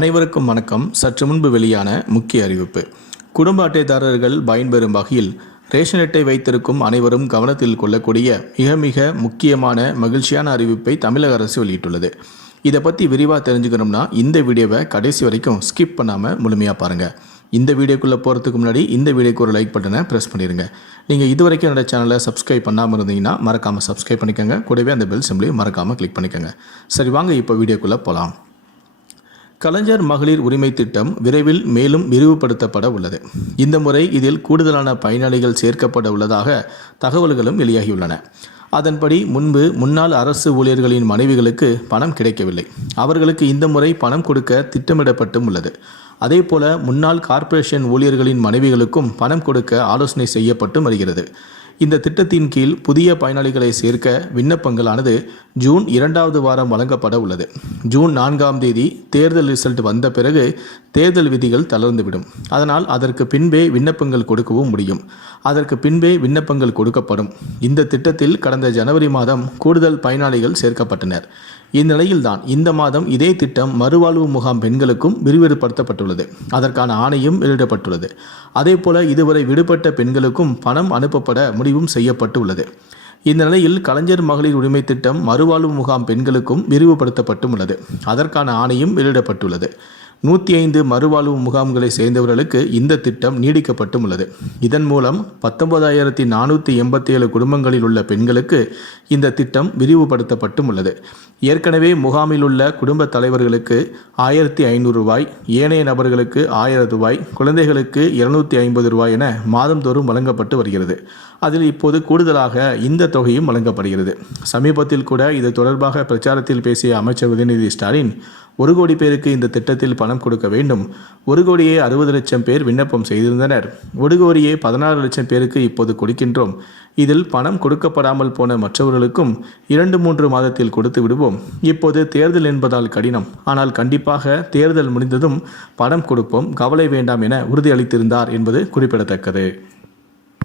அனைவருக்கும் வணக்கம். சற்று முன்பு வெளியான முக்கிய அறிவிப்பு. குடும்ப அட்டைதாரர்கள் பயன்பெறும் வகையில் ரேஷன் அட்டை வைத்திருக்கும் அனைவரும் கவனத்தில் கொள்ளக்கூடிய மிக மிக முக்கியமான மகிழ்ச்சியான அறிவிப்பை தமிழக அரசு வெளியிட்டுள்ளது. இதை பற்றி விரிவாக தெரிஞ்சுக்கணும்னா இந்த வீடியோவை கடைசி வரைக்கும் ஸ்கிப் பண்ணாமல் முழுமையாக பாருங்கள். இந்த வீடியோக்குள்ளே போகிறதுக்கு முன்னாடி இந்த வீடியோக்கு ஒரு லைக் பட்டனை ப்ரெஸ் பண்ணிடுங்க. நீங்கள் இது வரைக்கும் என்னோட சேனலை சப்ஸ்கிரைப் பண்ணாமல் இருந்தீங்கன்னா மறக்காமல் சப்ஸ்கிரைப் பண்ணிக்கோங்க. கூடவே அந்த பெல் சிம்பிளையும் மறக்காமல் கிளிக் பண்ணிக்கோங்க. சரி, வாங்க இப்போ வீடியோக்குள்ளே போகலாம். கலைஞர் மகளிர் உரிமை திட்டம் விரைவில் மேலும் விரிவுபடுத்தப்பட உள்ளது. இந்த முறை இதில் கூடுதலான பயனாளிகள் சேர்க்கப்பட உள்ளதாக தகவல்களும் வெளியாகியுள்ளன. அதன்படி முன்பு முன்னாள் அரசு ஊழியர்களின் மனைவிகளுக்கு பணம் கிடைக்கவில்லை. அவர்களுக்கு இந்த முறை பணம் கொடுக்க திட்டமிடப்பட்டும் உள்ளது. அதேபோல முன்னாள் கார்ப்பரேஷன் ஊழியர்களின் மனைவிகளுக்கும் பணம் கொடுக்க ஆலோசனை செய்யப்பட்டும் வருகிறது. இந்த திட்டத்தின் கீழ் புதிய பயனாளிகளை சேர்க்க விண்ணப்பங்களானது ஜூன் 2வது வாரம் வழங்கப்பட உள்ளது. ஜூன் 4ஆம் தேதி தேர்தல் ரிசல்ட் வந்த பிறகு தேர்தல் விதிகள் தளர்ந்துவிடும். அதனால் அதற்கு பின்பே விண்ணப்பங்கள் கொடுக்கவும் முடியும். அதற்கு பின்பே விண்ணப்பங்கள் கொடுக்கப்படும். இந்த திட்டத்தில் கடந்த ஜனவரி மாதம் கூடுதல் பயனாளிகள் சேர்க்கப்பட்டனர். இந்நிலையில்தான் இந்த மாதம் இதே திட்டம் மறுவாழ்வு முகாம் பெண்களுக்கும் விரிவுபடுத்தப்பட்டுள்ளது. அதற்கான ஆணையும் வெளியிடப்பட்டுள்ளது. அதேபோல இதுவரை விடுபட்ட பெண்களுக்கும் பணம் அனுப்பப்பட முடிவும் செய்யப்பட்டு உள்ளது. இந்த நிலையில் கலைஞர் மகளிர் உரிமை திட்டம் மறுவாழ்வு முகாம் பெண்களுக்கும் விரிவுபடுத்தப்பட்டும் உள்ளது. அதற்கான ஆணையும் வெளியிடப்பட்டுள்ளது. 105 மறுவாழ்வு முகாம்களை சேர்ந்தவர்களுக்கு இந்த திட்டம் நீடிக்கப்பட்டும் உள்ளது. இதன் மூலம் 19,487 குடும்பங்களில் உள்ள பெண்களுக்கு இந்த திட்டம் விரிவுபடுத்தப்பட்டும் உள்ளது. ஏற்கனவே முகாமில் உள்ள குடும்ப தலைவர்களுக்கு 1,500 ரூபாய், ஏனைய நபர்களுக்கு 1000 ரூபாய், குழந்தைகளுக்கு 250 ரூபாய் என மாதந்தோறும் வழங்கப்பட்டு வருகிறது. அதில் இப்போது கூடுதலாக இந்த தொகையும் வழங்கப்படுகிறது. சமீபத்தில் கூட இது தொடர்பாக பிரச்சாரத்தில் பேசிய அமைச்சர் உதயநிதி ஸ்டாலின் 1 கோடி பேருக்கு இந்த திட்டத்தில் பணம் கொடுக்க வேண்டும். 1 கோடியே 60 லட்சம் பேர் விண்ணப்பம் செய்திருந்தனர். 1 கோடியே 16 லட்சம் பேருக்கு இப்போது கொடுக்கின்றோம். இதில் பணம் கொடுக்கப்படாமல் போன மற்றவர்களுக்கும் 2-3 மாதத்தில் கொடுத்து விடுவோம். இப்போது தேர்தல் என்பதால் கடினம். ஆனால் கண்டிப்பாக தேர்தல் முடிந்ததும் பணம் கொடுப்போம், கவலை வேண்டாம் என உறுதியளித்திருந்தார் என்பது குறிப்பிடத்தக்கது.